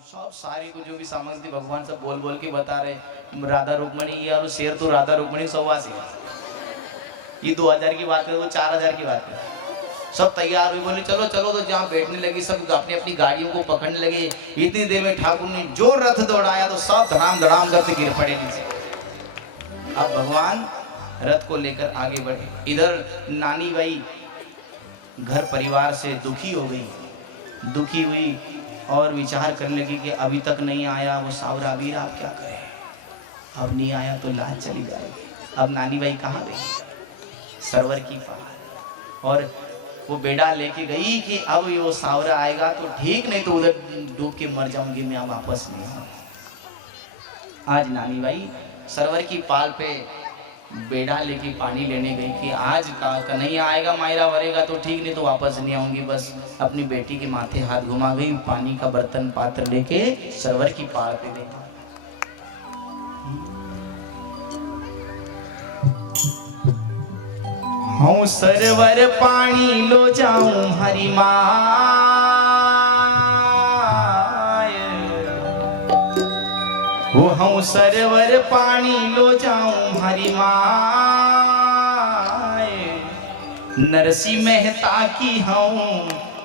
सब सारी को जो भी सामग्री थी भगवान सब बोल बोल के बता रहे। राधा रुक्मणी यार शेर तो राधा रुक्मणी सौवासी है। ये 2000 की बात है, वो 4000 की बात है। सब तैयार हुई, बोले चलो चलो, तो जहाँ बैठने लगी सब अपनी अपनी गाड़ियों को पकड़ने लगे। इतनी देर में ठाकुर ने जो रथ दौड़ाया तो सब धड़ाम धड़ाम करते गिर पड़े नीचे। अब भगवान रथ को लेकर आगे बढ़े। इधर नानी बाई घर परिवार से दुखी हो गई, दुखी हुई और विचार करने लगी कि अभी तक नहीं आया वो सावरा वीर, आप क्या करें, अब नहीं आया तो लाज चली जाएगी। अब नानी बाई कहाँ गई? सरवर की पहाड़। और वो बेड़ा लेके गई कि अब वो सावरा आएगा तो ठीक, नहीं तो उधर डूब के मर जाऊंगी मैं, वापस नहीं आऊंगा। आज नानी बाई सरवर की पाल पे बेड़ा लेके पानी लेने गई कि आज का नहीं आएगा, मायरा भरेगा तो ठीक, नहीं तो वापस नहीं आऊंगी। बस अपनी बेटी के माथे हाथ घुमा गई, पानी का बर्तन पात्र लेके सरवर की पाल पे गई। हूँ सरवर पानी लो जाऊं हरि माय, हूँ सरवर पानी लो जाऊं हरि माय। नरसी मेहता की हूँ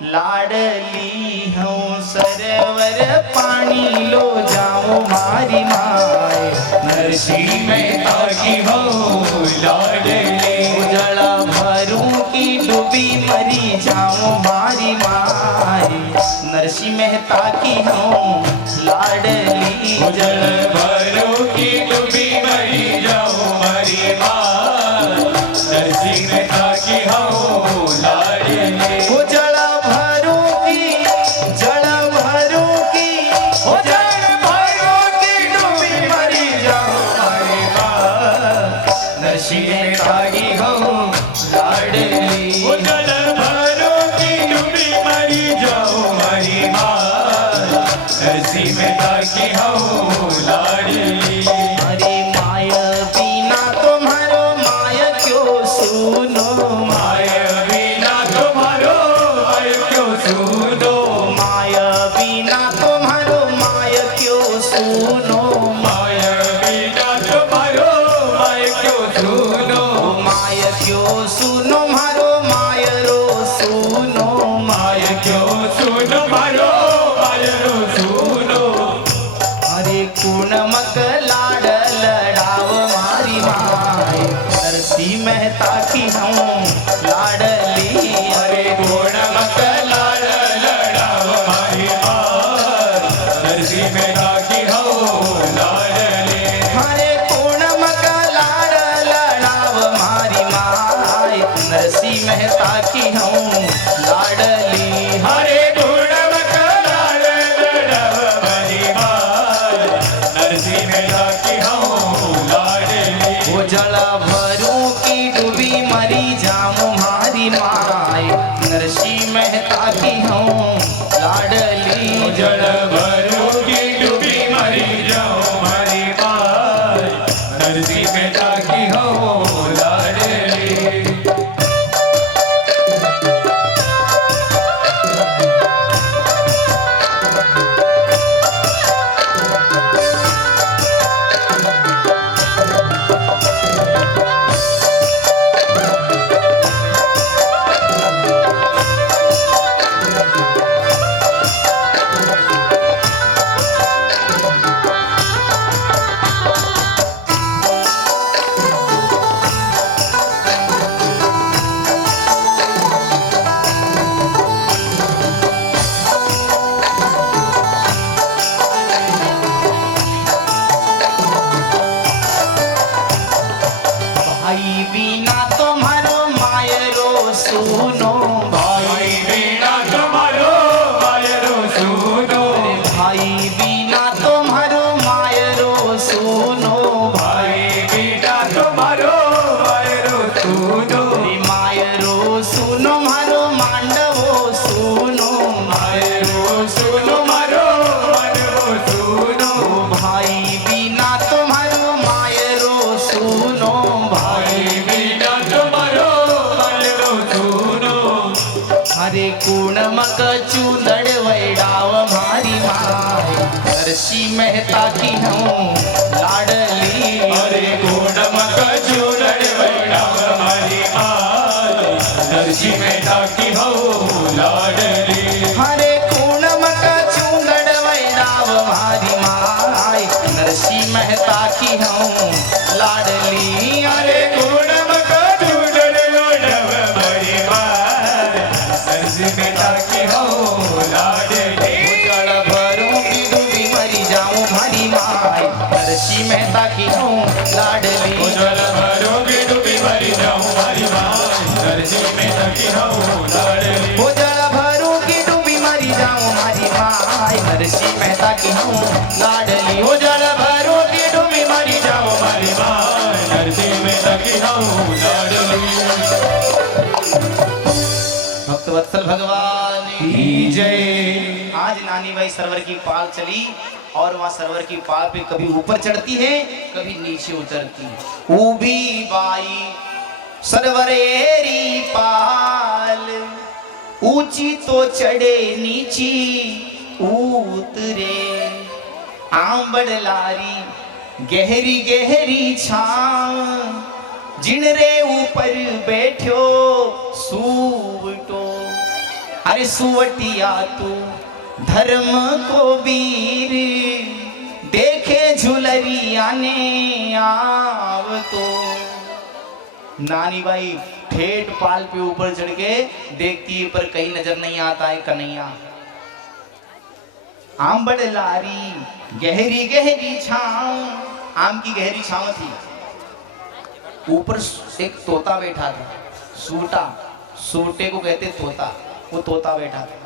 लाडली हूँ, सरवर पानी लो जाऊं हरि माय। नरसी मेहता की हूँ लाडली, उजड़ा भरूं की डूबी मरी जाऊं मारी मारी। नरसी मेहता की हूँ लाडली, उजड़ भरों की डूबी मरी जाऊं हरी माँ। नरसी मेहता की हूँ लाडली, उजड़ा भरूं की, जड़ा भरूं की, उजड़ भरूं की डूबी मरी जाऊं मारी माँ। नरसी मेहता की हूँ लाडली, उजड़ भरों की डूबी मरी जाऊं हरी माँ। नरसी मेहता की हूँ लाडली। अरे माय बिना तुम्हारो माय क्यों सुनो, माय बिना तुम्हारो माय क्यों सुनो, माय बिना तुम्हारो माय क्यों सुनो, माय बिना तुम्हारो माय क्यों सुनो, माय क्यों सुनो मारो माय रो सुनो, माय क्यों सुनो मारो माय रो सुनो। अरे कून मक लाड लड़ाव मारी माय। नरसी मेहता की हूँ लाडली, अरे कोण मत लाड लड़ाव हरी माँ। नरसी मेहता की हूँ लाडली, हरे कूण मक लाड लड़ाव मारी माय। नरसी मेहता की हूँ लाडली, हरे गुण मत लाड लड़ाव हरी माँ। नरसी मेहता की हूँ लाडली, उजड़ा भरूं की डूबी मरी जाऊं मारी माय। नरसी मेहता की हूँ लाडली, उजड़ भरों की डूबी मरी जाऊं हरी माँ। नरसी मेहता की हूँ लाडली। नरसी मेहता की हूँ लाडली। अरे कोडमक चूड़न वैराग हमारी माई नरसी मेहता की हो लाडली। हरे पूनमक चूंदड़ वैराव हमारी माई नरसी मेहता की हूँ लाडली। अरे कोडमक चूड़न वैराग हमारी माई नरसी मेहता की हो लाडली। जल भरूंगी डूबी मरी जाऊं हमारी माई नरसी मेहता की हूँ लाडली। जल भरोगे डूबी मरी जाऊं हमारी माई नरसी मेहता की हो लाडली। वो जल भरूंगी डूबी मरी जाऊं हमारी माई नरसी मेहता की हूँ लाडली। वो जल भरूंगी डूबी मरी जाऊं हमारी माई नरसी मेहता की हो लाडली। भक्त वत्सल भगवान की जय। आज नानी बाई सरवर की पाल चली और वहाँ सरवर की पाल पे कभी ऊपर चढ़ती है कभी नीचे उतरती है। ऊबी बाई सरवरेरी पाल ऊंची तो चढ़े नीची उतरे। आंबड़ लारी गहरी गहरी छां जिन रे ऊपर बैठो सुवटो। अरे सुवटिया तू धर्म को वीर देखे झुलरिया ने आव तो। नानी बाई ठेठ पाल पे ऊपर चढ़ के देखती है पर कहीं नजर नहीं आता है कन्हैया। आंबड़ लारी गहरी गहरी छांव आम की गहरी छांव थी। ऊपर एक तोता बैठा था सूटा सूटे को कहते तोता। वो तोता बैठा था।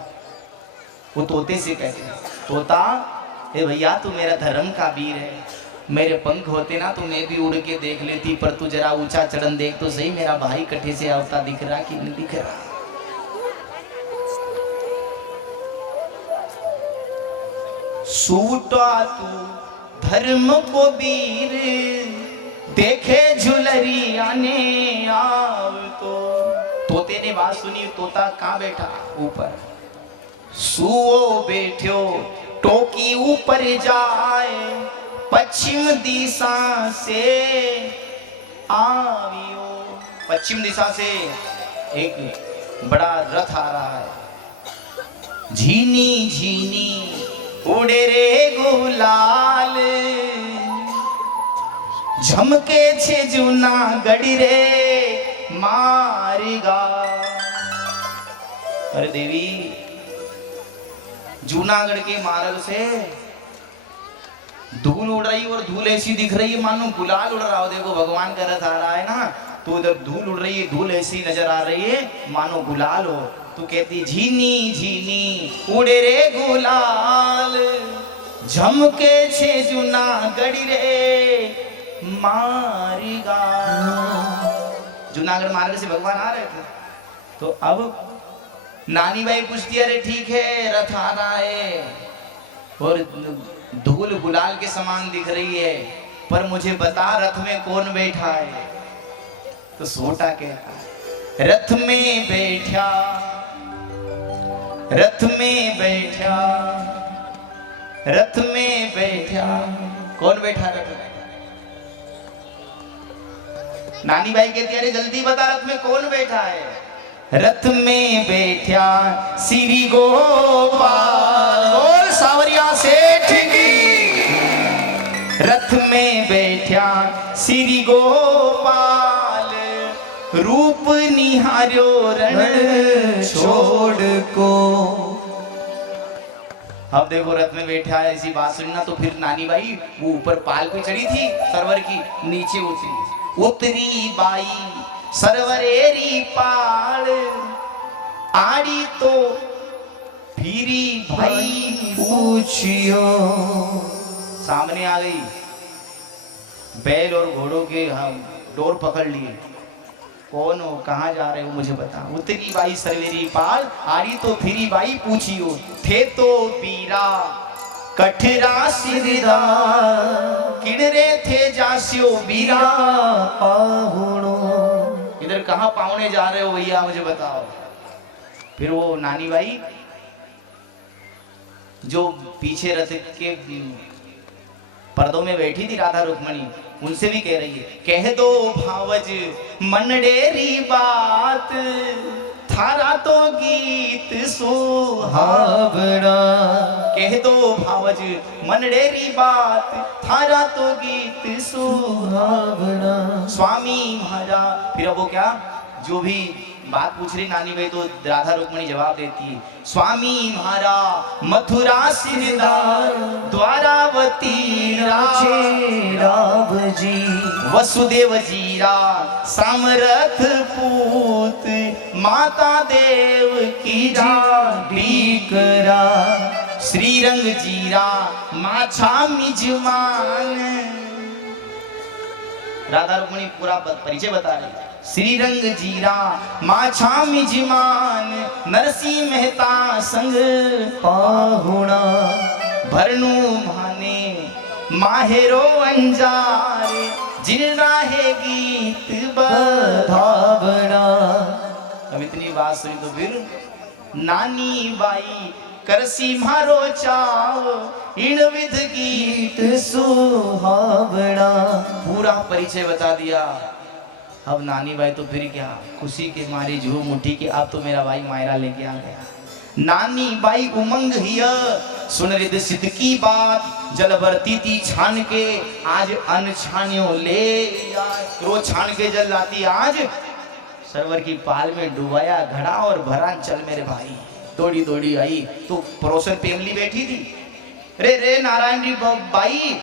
वो तोते से कहते तोता ए भैया तू मेरा धर्म का वीर है। मेरे पंख होते ना तो मैं भी उड़ के देख लेती पर तू जरा ऊंचा चढ़न देख तो सही मेरा भाई कट्ठे से आवता दिख रहा कि नहीं दिख रहा। सूटा तू धर्म को वीर देखे झुलरिया ने आव तो। तोते ने बात सुनी। तोता कहाँ बैठा ऊपर। सुओ बैठो टोकी ऊपर जाए पश्चिम दिशा से आवियो। पश्चिम दिशा से एक बड़ा रथ आ रहा है। झीनी झीनी उड़े रे गुलाल झमके छे जूनागढ़ रे मारिगा। अरे देवी जूनागढ़ के मार्ग से धूल उड़ रही और धूल ऐसी दिख रही है मानो गुलाल उड़ रहा हो। देखो भगवान का रथ आ रहा है ना तो उधर धूल उड़ रही है धूल ऐसी नजर आ रही है मानो गुलाल हो। तू कहती झीनी झीनी उड़े रे गुलाल झमके छे जूनागढ़ रे मारिगा। जूनागढ़ मार्ग से भगवान आ रहे थे। तो अब नानी बाई पूछती अरे ठीक है रथ आ रहा है और धूल गुलाल के समान दिख रही है पर मुझे बता रथ में कौन बैठा है। तो सोटा कहता रथ में बैठा रथ में बैठा रथ में बैठा। कौन बैठा रथ में। नानी बाई कहती अरे जल्दी बता रथ में कौन बैठा है। रथ में बैठा श्री गोपाल बोल सावरिया सेठ की। रथ में बैठा श्री गोपाल रूप निहारो रण छोड़ को। अब देखो रथ में बैठा है ऐसी बात सुनना। तो फिर नानी बाई वो ऊपर पाल पे चढ़ी थी सरवर की नीचे उतरी। उतरी बाई सरवरेरी पाल आड़ी तो फिरी भाई पूछियो। सामने आ गई बैल और घोड़ों के हम डोर पकड़ लिए। कौन हो कहाँ जा रहे हो मुझे बता। उतरी बाई सरवेरी पाल आड़ी तो फिरी बाई पूछियो। थे तो बीरा कठरा सिरदा किड़रे थे जास्यो बीरा पाहुणो। इधर कहाँ पाहुणे जा रहे हो भैया मुझे बताओ। फिर वो नानी बाई जो पीछे रथ के पर्दों में बैठी थी राधा रुक्मणी, उनसे भी कह रही है, कह दो भावज मनडेरी बात, थारा तो गीत सुहावना। कह दो भावज मनडेरी बात, थारा तो गीत सुहावना। स्वामी महाराज, फिर अब वो क्या, जो भी बात पूछ रही नानी भाई तो राधा रुक्मणी जवाब देती है, स्वामी म्हारा मथुरा सिरदार, द्वारावती राव जी, वसुदेव जीरा सामरथ पूत, माता देव की डीकरा, श्रीरंग जीरा माछा मिजमान। राधा रुक्मणी पूरा परिचय बता रही है। श्रीरंग जीरा माछा मिजमान, नरसिंह मेहता संग पाहुणा, भरनू माने माहेरो अंजार, जिन राहे गीत बधावना। अब इतनी बात सुनी तो फिर नानी बाई करसी मारो चाव, इन विध गीत सुहावना। पूरा परिचय बता दिया। अब नानी भाई तो फिर क्या, खुशी के मारे झूम उठी कि अब तो मेरा भाई मायरा लेके आ गया। नानी by Umang here, soon rhythm सिद्ध की बात, जल बरती थी छान के, आज अन छानियों ले आए। रोज छान के जल लाती, आज सरवर की पाल में डुबाया घड़ा और भरा चल मेरे भाई। दौड़ी दौड़ी आई तो पड़ोसन पेमली बैठी थी, रे रे नारायण जी बाई